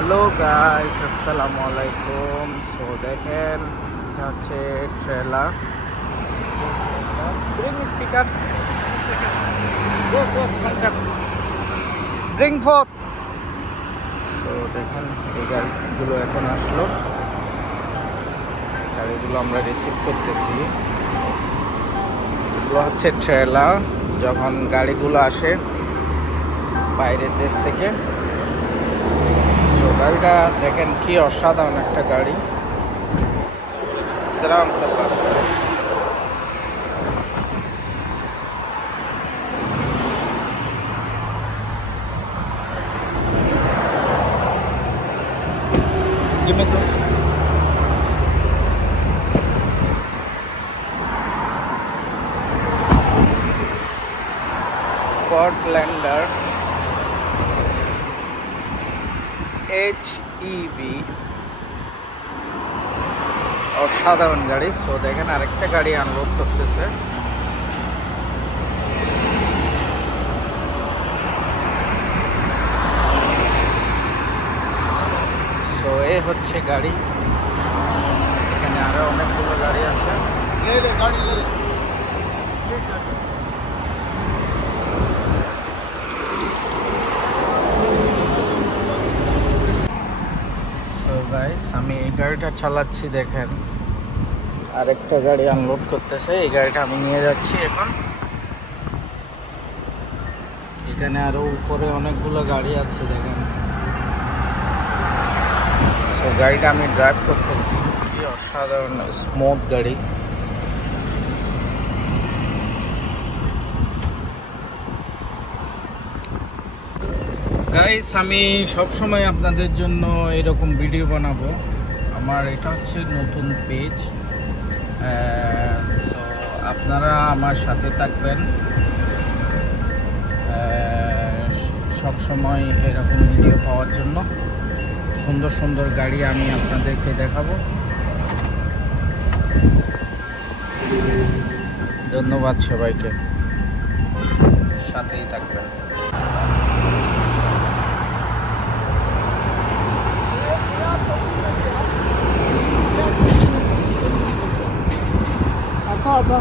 Hello guys, আসসালামু আলাইকুম। সো দেখেন, এটা হচ্ছে trailer. Bring sticker, bring four. তো দেখেন, এই গাড়িগুলো এখন আসলো, গাড়িগুলো আমরা রিসিভ করতেছি। এগুলো হচ্ছে ট্রেলার, যখন গাড়িগুলো আসে বাইরের দেশ থেকে। তো গাড়িটা দেখেন কি অসাধারণ একটা গাড়ি। ফোর্টল্যান্ডার HEV, অসাধারণ গাড়ি। সো দেখেন আরেকটা গাড়ি আনলোড করতেছে। সো এই হচ্ছে গাড়ি, এখানে আরো অনেকগুলো গাড়ি আছে। সো গাইস, আমি এই গাড়িটা চালাচ্ছি, দেখেন আরেকটা গাড়ি আনলোড করতেছে। এই গাড়িটা আমি নিয়ে যাচ্ছি এখন। এখানে আরো উপরে অনেকগুলো গাড়ি আছে, দেখেন। সো গাড়িটা আমি ড্রাইভ করতেছি, কি অসাধারণ স্মুথ গাড়ি। গাইস, আমি সবসময় আপনাদের জন্য এরকম ভিডিও বানাবো। আমার এটা হচ্ছে নতুন পেজ, সো আপনারা আমার সাথে থাকবেন, সবসময় এরকম ভিডিও পাওয়ার জন্য। সুন্দর সুন্দর গাড়ি আমি আপনাদেরকে দেখাবো। ধন্যবাদ সবাইকে, সাথেই থাকবেন। আচ্ছা।